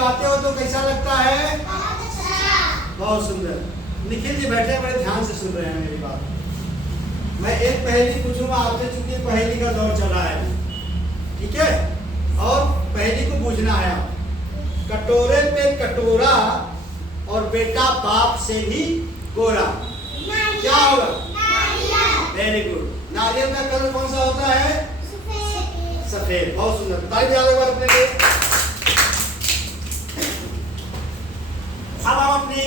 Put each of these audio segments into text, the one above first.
जब आते हो तो कैसा लगता है? बहुत सुंदर। निखिल जी बैठे बड़े ध्यान से सुन रहे हैं मेरी बात। मैं एक पहेली पूछूंगा आपसे, चूंकि पहेली का दौर चल रहा है, ठीक है? और पहेली को बूझना है आप। कटोरे पे कटोरा और बेटा बाप से भी गोरा, क्या होगा? Very good. नारियल का कलर कौन सा होता है? सफेद। बहुत सुंदर। ताली बजा दो अपने लिए। अब हम अपनी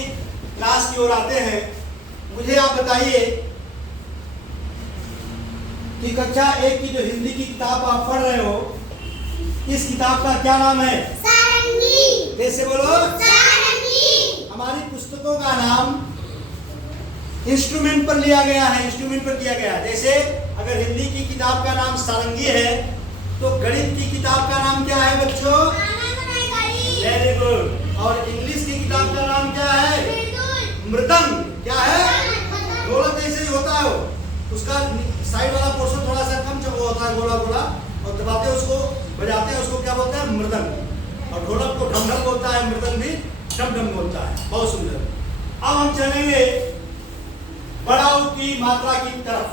क्लास की ओर आते हैं। मुझे आप बताइए कि कक्षा 1 की जो हिंदी की किताब आप पढ़ रहे हो, इस किताब का क्या नाम है? सारंगी। कैसे बोलो? सारंगी। हमारी पुस्तकों का नाम इंस्ट्रूमेंट पर लिया गया है, इंस्ट्रूमेंट पर किया गया है। जैसे अगर हिंदी की किताब का नाम सारंगी है तो गणित की किताब का नाम क्या है बच्चों? Very good. और इंग्लिश की किताब का नाम क्या है? मृदंग। क्या है? ढोलक जैसे ही होता है वो, उसका साइड वाला पोर्शन थोड़ा सा कम चौड़ा होता है, गोला गोला, और दबाते हैं उसको, बजाते हैं उसको, क्या बोलते हैं? मृदंग। और ढोलक को ढम ढम बोलता है, मृदंग भी ढम ढम बोलता है। बहुत सुंदर। अब हम चलेंगे बड़ाऊ की मात्रा की तरफ।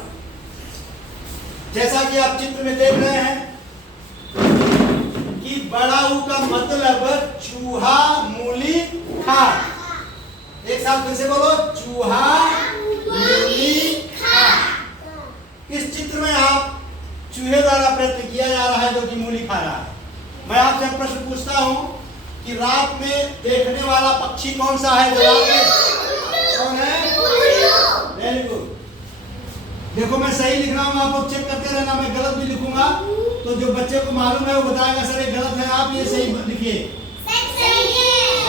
जैसा कि आप चित्र में देख रहे हैं कि बड़ाऊ का मतलब चूहा, मूली, खार। एक साथ फिर से बोलो, चूहा, मूली, खार। इस चित्र में आप चूहे द्वारा प्रयत्न किया जा रहा है जो कि मूली खा रहा है। मैं आपसे प्रश्न पूछता हूं कि रात में देखने वाला पक्षी कौन सा है? जो रात में कौन है? Very good. देखो मैं सही लिख रहा हूँ, आप लोग चेक करते रहना। मैं गलत भी लिखूंगा तो जो बच्चे को मालूम है वो बताएगा सर ये गलत है, आप ये सही लिखिए।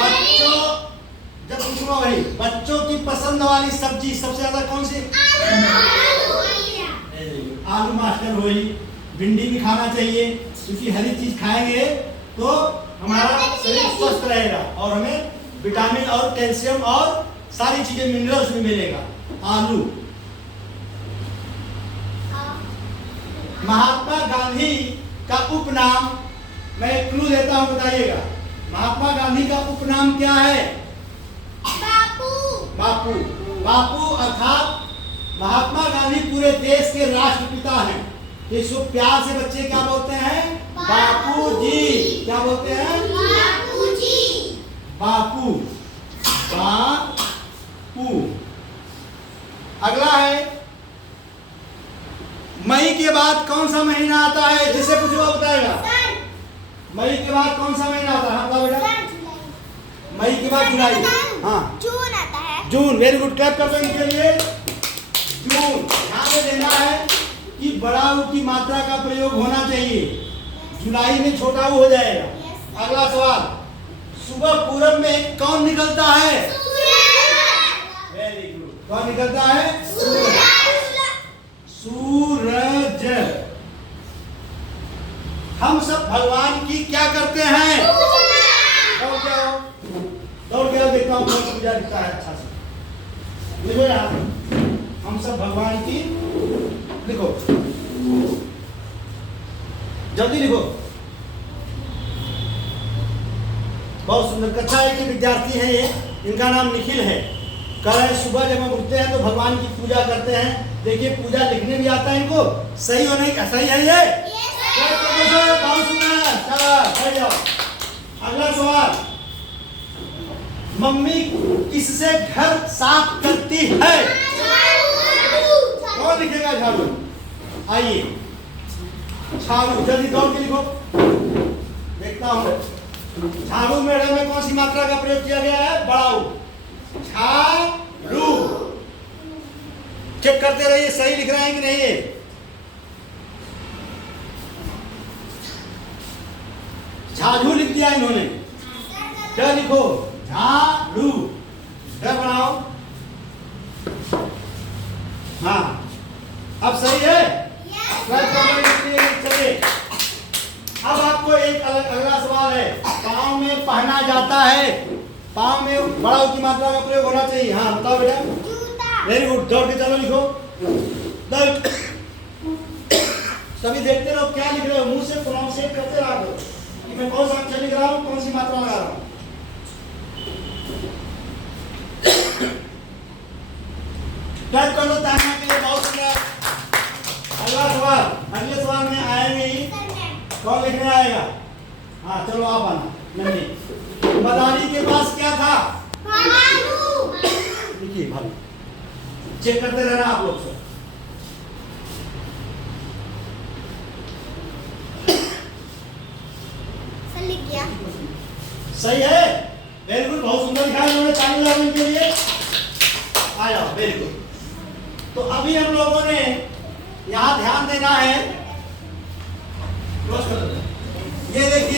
बच्चों, जब पूछूंगा वही, बच्चों की पसंद वाली सब्जी सबसे ज्यादा कौन सी? आलू मास्टर वही। भिंडी भी खाना चाहिए क्योंकि हरी चीज खाएंगे तो हमारा शरीर स्वस्थ रहेगा और हमें विटामिन और कैल्शियम और सारी चीजें, मिनरल्स में मिलेगा। आलू। महात्मा गांधी का उपनाम, मैं एक क्लू देता हूं, बताइएगा। महात्मा गांधी का उपनाम क्या है? बापू। बापू। बापू अर्थात महात्मा गांधी पूरे देश के राष्ट्रपिता हैं। इसको प्यार से बच्चे क्या बोलते हैं? बापू जी। क्या बोलते हैं? बापू जी। बापू। बापू। अगला है, मई के बाद कौन सा महीना आता है? जिससे कुछ वो बताएगा। मई के बाद कौन सा महीना आता है? हाँ बेटा, मई के बाद जुलाई। हाँ, जून आता है। जून। Very good. क्लैप कर दो इनके लिए। जून। ध्यान में देना है कि बड़ा ऊ की मात्रा का प्रयोग होना चाहिए। जुलाई में छोटा ऊ हो जाएगा। अगला सवाल, सुबह पूरब में कौन निकलता है? Very good. कौन निकलता है? सूरज। हम सब भगवान की क्या करते हैं? दौड़ के आओ, दौड़ के आओ, देखता हूँ कौन पूजा लिखता है अच्छा से। लिखो यहाँ, हम सब भगवान की, लिखो जल्दी लिखो। बहुत सुंदर। कक्षा 1 के विद्यार्थी हैं ये, इनका नाम निखिल है। कह रहे हैं सुबह जब हम उठते हैं तो भगवान की पूजा करते हैं। देखिए पूजा लिखने भी आता है इनको। सही होने का सही है ये? बहुत सुंदर। चलो जाओ। अगला सवाल, मम्मी किससे घर साफ करती है? कौन लिखेगा झाड़ू? आइए, झाड़ू। जल्दी दौड़ के लिखो, देखता हूं। झाड़ू मेरे में कौन सी मात्रा का प्रयोग किया गया है? बड़ाऊ। झाड़ू। चेक करते रहिए सही लिख रहे हैं कि नहीं। झाड़ू लिख दिया इन्होंने। क्या लिखो? झाड़ू। क्या बनाओ? हाँ, अब सही है। चलिए, अब आपको एक अगला सवाल है। पाँव में पहना जाता है, पाँव में बड़ा की मात्रा का प्रयोग होना चाहिए। हाँ बताओ बेटा। Very good. दौड़ के चलो, लिखो। सभी देखते रहो क्या लिख रहे हो, मुंह से प्रोनाउंसिएट करते रहो कि मैं कौन सा अक्षर लिख रहा हूँ, कौन सी मात्रा लगा रहा हूँ। क्लैप कर दो तान्या के लिए, बहुत सुंदर। अगला सवाल, अगले सवाल में आएंगे ही, कौन लिखने आएगा? हाँ चलो आप आना। नन्ही, मदारी के पास क्या था? लिखिए भाई, चेक करते रहना आप लोग से। सही है, वेरी गुड, बहुत सुंदर लिखा है उन्होंने, ताली बजाओ इनके लिए। आ जाओ, वेरी गुड। तो अभी हम लोगों ने यहाँ ध्यान देना है, ये देखिए